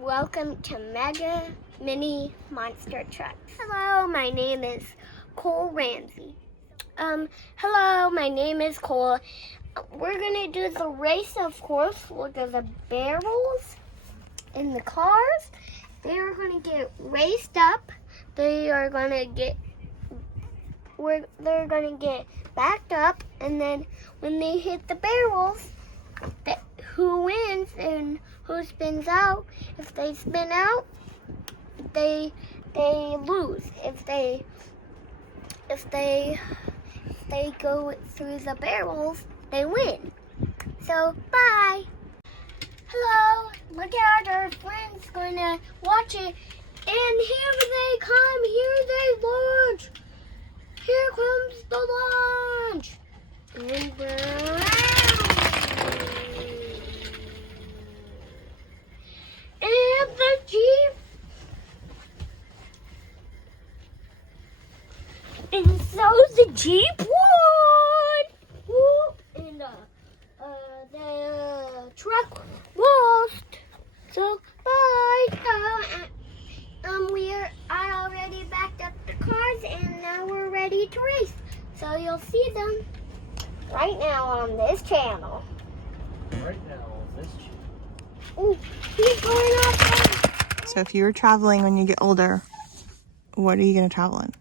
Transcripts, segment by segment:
Welcome to Mega Mini Monster Trucks. Hello, my name is Cole Ramsey. Hello, my name is Cole. We're gonna do the race, of course. Look at the barrels in the cars. They are gonna get raced up. They're gonna get backed up, and then when they hit the barrels, who wins and who spins out? If they spin out, they lose. If they go through the barrels, they win. So bye. Hello, look out, our friends gonna watch it. And here they come, here they launch. Here comes the launch. And the Jeep. And so the Jeep won. Woo. And the truck lost. So bye. I already backed up the cars, and now we're ready to race. So you'll see them right now on this channel. Right now on this channel. Ooh, he's going off. So if you were traveling when you get older, what are you going to travel in?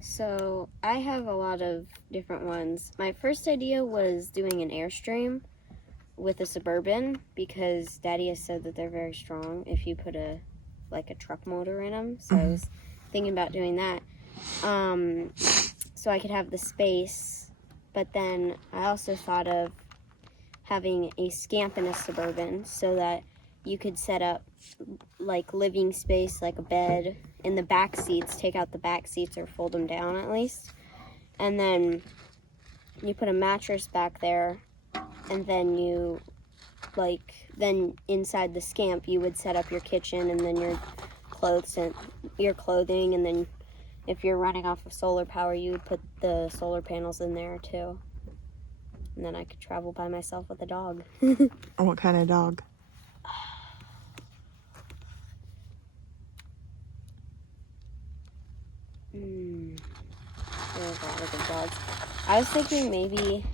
So I have a lot of different ones. My first idea was doing an Airstream with a Suburban because Daddy has said that they're very strong if you put a truck motor in them. So I was thinking about doing that. So I could have the space, but then I also thought of having a Scamp in a Suburban so that you could set up like living space, like a bed in the back seats, take out the back seats or fold them down at least. And then you put a mattress back there, and then then inside the Scamp you would set up your kitchen and then your clothing, and then if you're running off of solar power, you would put the solar panels in there too. And then I could travel by myself with a dog. What kind of dog? There's a lot of good dogs. I was thinking maybe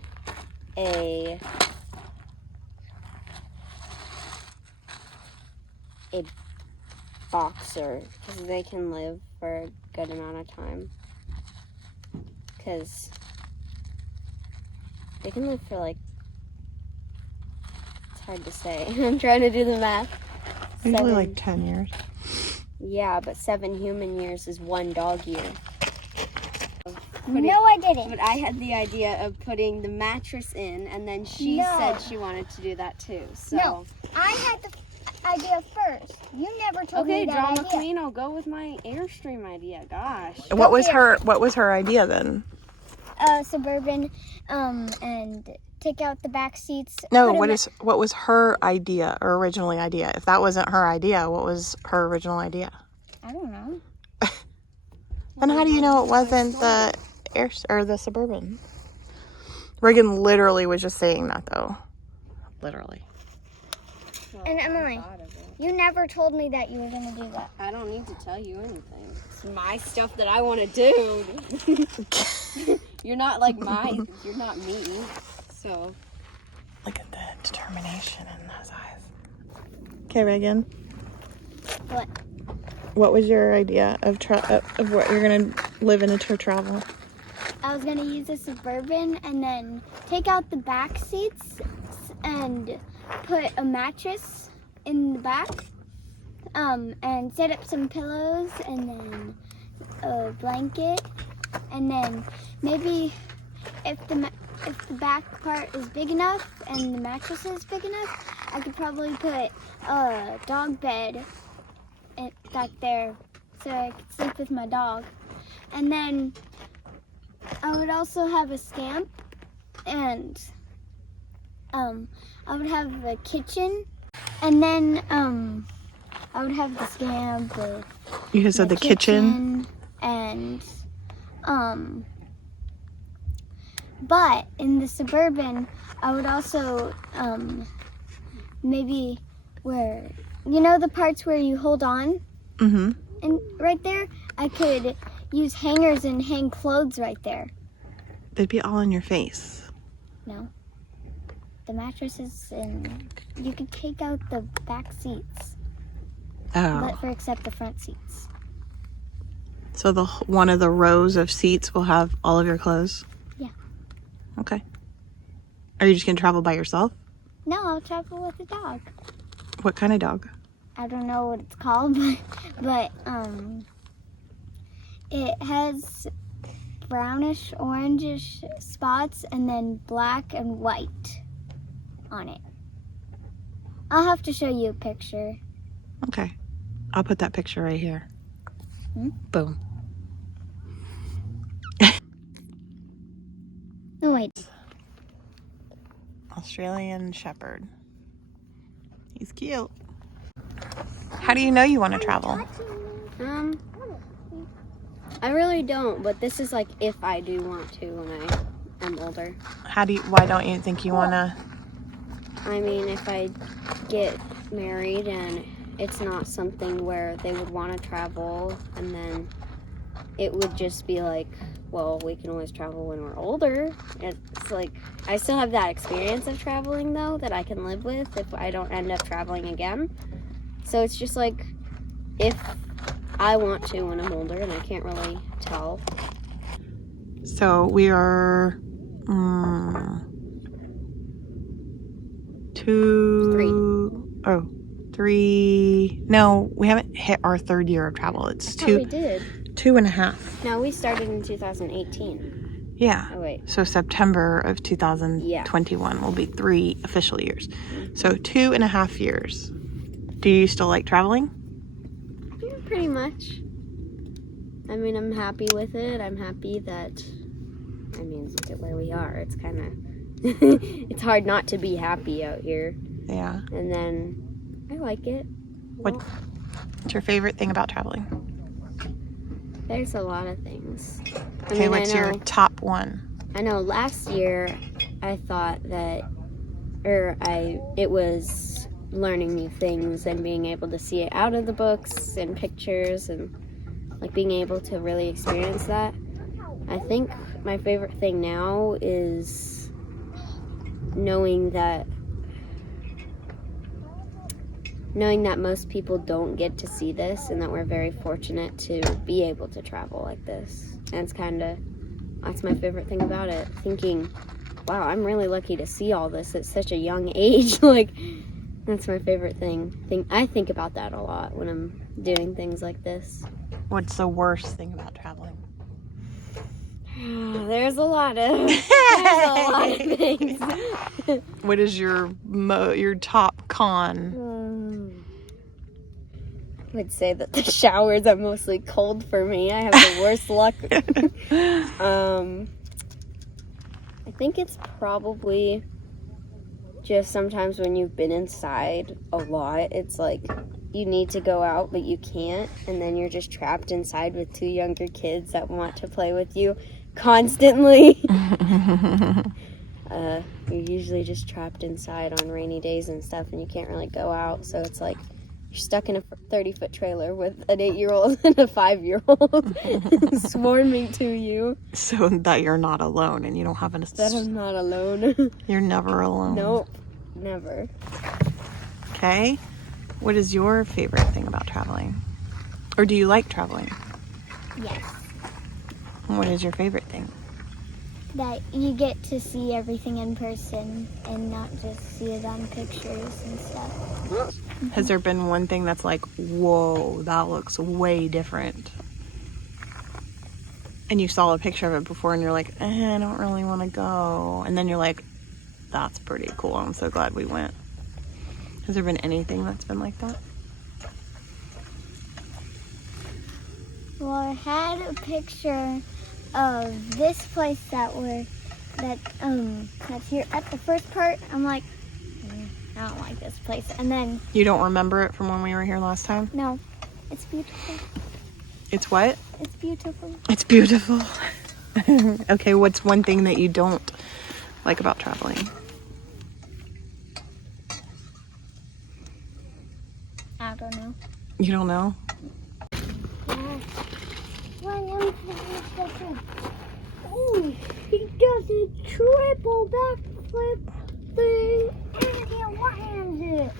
a boxer, because they can live for a good amount of time. Because they can live for it's hard to say. I'm trying to do the math. Usually like 10 years. Yeah, but 7 human years is 1 dog year. No, I didn't. But I had the idea of putting the mattress in, and then she said she wanted to do that too. So. No, I had the idea first. You never told me that drama idea. queen, I'll go with my Airstream idea. Gosh. What was her idea then? Suburban, and take out the back seats. No, what was her idea or originally idea? If that wasn't her idea, what was her original idea? I don't know. And how do you know it wasn't the the Suburban? Reagan literally was just saying that though. Literally. And Emily, you never told me that you were going to do that. I don't need to tell you anything. It's my stuff that I want to do. You're not you're not me. So. Look at the determination in those eyes. Okay, Reagan. What? What was your idea of what you're going to live in to travel? I was going to use a Suburban and then take out the back seats and put a mattress in the back, and set up some pillows and then a blanket, and then maybe if the back part is big enough and the mattress is big enough, I could probably put a dog bed back there so I could sleep with my dog. And then I would also have a Scamp, and I would have a kitchen, and then I would have the Scamp. You just said the kitchen. And but in the Suburban, I would also maybe where you know the parts where you hold on? Mm-hmm. And right there, I could use hangers and hang clothes right there. They'd be all in your face. No. The mattresses, and you could take out the back seats, Oh. but except the front seats. So one of the rows of seats will have all of your clothes? Yeah. Okay. Are you just going to travel by yourself? No, I'll travel with a dog. What kind of dog? I don't know what it's called, but it has brownish, orangish spots and then black and white on it. I'll have to show you a picture. Okay. I'll put that picture right here. Boom. Oh, wait. Australian Shepherd. He's cute. How do you know you want to travel? I really don't, but this is like if I do want to when I am older. Why don't you think you want to? I mean, if I get married and it's not something where they would want to travel, and then it would just be like, well, we can always travel when we're older. It's like, I still have that experience of traveling, though, that I can live with if I don't end up traveling again. So it's just like, if I want to when I'm older, and I can't really tell. So we are three. No, we haven't hit our third year of travel. It's I thought we did. 2.5. No, we started in 2018. Yeah. Oh, wait. So September of 2021 will be 3 official years. So 2.5 years. Do you still like traveling? Yeah, pretty much. I mean, I'm happy with it. I'm happy that, I mean, look at where we are. It's kind of, it's hard not to be happy out here. Yeah. And then, I like it. What's your favorite thing about traveling? There's a lot of things. Okay, what's your top one? I know last year I thought that, it was learning new things and being able to see it out of the books and pictures and like being able to really experience that. I think my favorite thing now is knowing that most people don't get to see this, and that we're very fortunate to be able to travel like this. And that's my favorite thing about it. Thinking, wow, I'm really lucky to see all this at such a young age. Like, that's my favorite thing. I think about that a lot when I'm doing things like this. What's the worst thing about traveling? There's a lot of things. What is your top con? I would say that the showers are mostly cold for me. I have the worst luck. I think it's probably just sometimes when you've been inside a lot, it's like you need to go out but you can't, and then you're just trapped inside with 2 younger kids that want to play with you constantly. You're usually just trapped inside on rainy days and stuff, and you can't really go out, so it's like you're stuck in a 30-foot trailer with an 8-year-old and a 5-year-old swarming to you. So that you're not alone and you don't have That I'm not alone. You're never alone. Nope, never. Okay. What is your favorite thing about traveling? Or do you like traveling? Yes. What is your favorite thing? That you get to see everything in person and not just see it on pictures and stuff. Has there been one thing that's like, whoa, that looks way different? And you saw a picture of it before and you're like, I don't really want to go. And then you're like, that's pretty cool. I'm so glad we went. Has there been anything that's been like that? Well, I had a picture of this place that's here at the first part. I'm like, I don't like this place. And then You don't remember it from when we were here last time? no, it's beautiful. It's what? It's beautiful. It's beautiful. Okay, what's one thing that you don't like about traveling? I don't know. You don't know? Oh, he does a triple backflip thing and he lands it.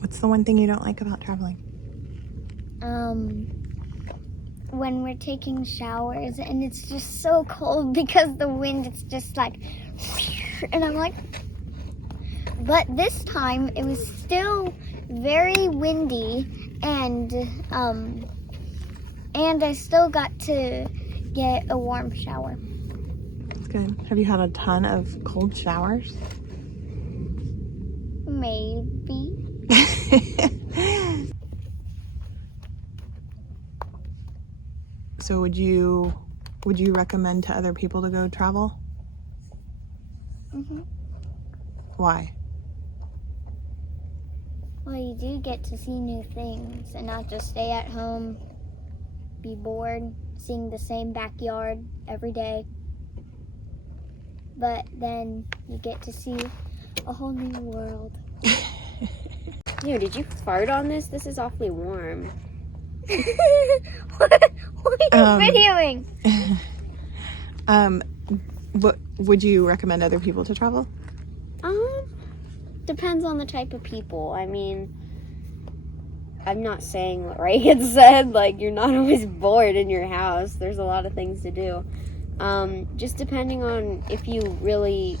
What's the one thing you don't like about traveling? When we're taking showers and it's just so cold because the wind is just like, and I'm like, but this time it was still very windy and I still got to get a warm shower. That's good. Have you had a ton of cold showers? Maybe. So would you recommend to other people to go travel? Why? Well, you do get to see new things and not just stay at home, be bored, seeing the same backyard every day. But then you get to see a whole new world. Ew, did you fart on this? This is awfully warm. What are you videoing? What would you recommend other people to travel? Depends on the type of people. I mean, I'm not saying what Reagan said, like, you're not always bored in your house. There's a lot of things to do. Just depending on if you really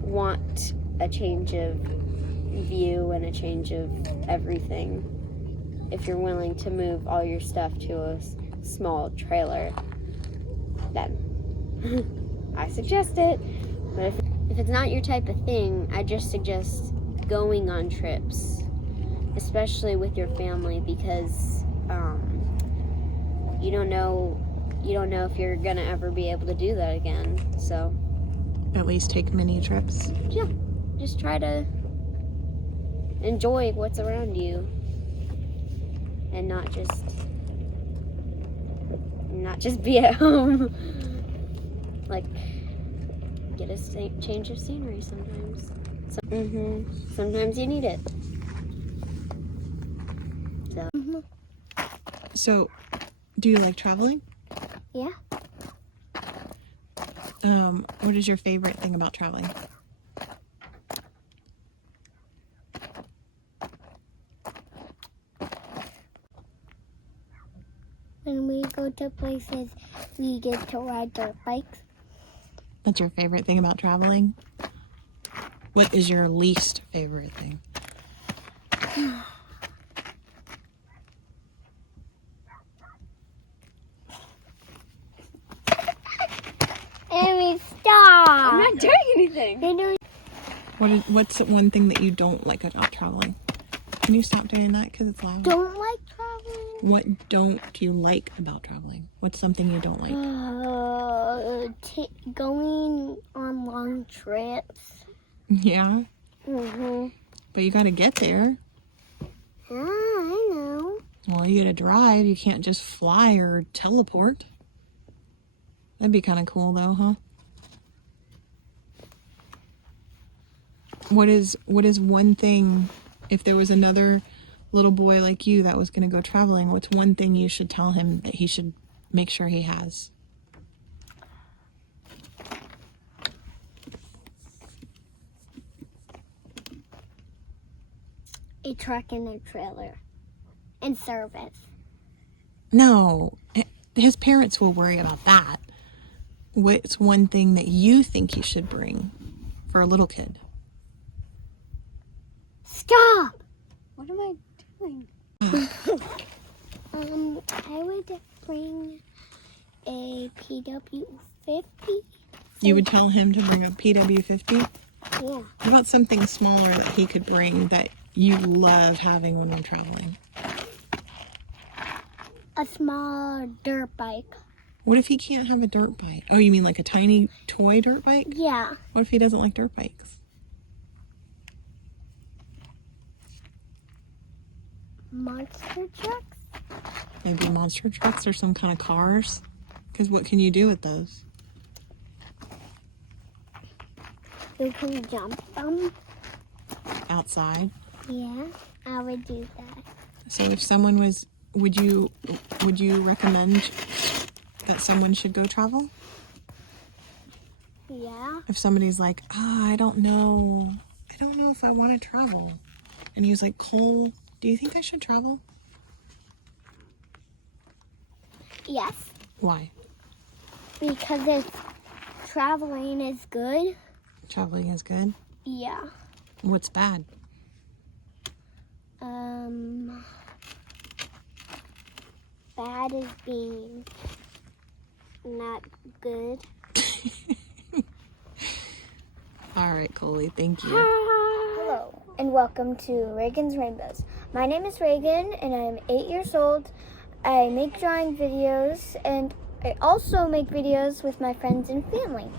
want a change of view and a change of everything. If you're willing to move all your stuff to a small trailer, then I suggest it. But if it's not your type of thing, I just suggest going on trips, especially with your family, because you don't know if you're gonna ever be able to do that again. So At least take mini trips. yeah, just try to enjoy what's around you and not just be at home. Like, get a change of scenery sometimes. Sometimes you need it. So, do you like traveling? Yeah. What is your favorite thing about traveling? When we go to places, we get to ride dirt bikes. That's your favorite thing about traveling? What is your least favorite thing? Amy, stop! I'm not doing anything. What's the one thing that you don't like about traveling? Can you stop doing that because it's loud? Don't like traveling? What don't you like about traveling? What's something you don't like? Going on long trips. Yeah, but you gotta get there. Yeah, I know. Well, you gotta drive. You can't just fly or teleport. That'd be kind of cool though, huh? What is one thing, if there was another little boy like you that was gonna go traveling, what's one thing you should tell him that he should make sure he has? A truck and a trailer. And service. No, his parents will worry about that. What's one thing that you think you should bring for a little kid? Stop! What am I doing? I would bring a PW50. You would tell him to bring a PW50? Yeah. What about something smaller that he could bring that you love having when we're traveling? A small dirt bike. What if he can't have a dirt bike? Oh, you mean like a tiny toy dirt bike? Yeah. What if he doesn't like dirt bikes? Monster trucks? Maybe monster trucks or some kind of cars? Because what can you do with those? You can jump them. outside? Yeah, I would do that. So if someone was, would you recommend that someone should go travel? Yeah. If somebody's like, I don't know if I want to travel. And he was like, Cole, do you think I should travel? Yes. Why? Because if traveling is good. Traveling is good. Yeah. What's bad? Bad is being not good. All right, Coley, thank you. Hello, and welcome to Reagan's Rainbows. My name is Reagan, and I'm 8 years old. I make drawing videos, and I also make videos with my friends and family.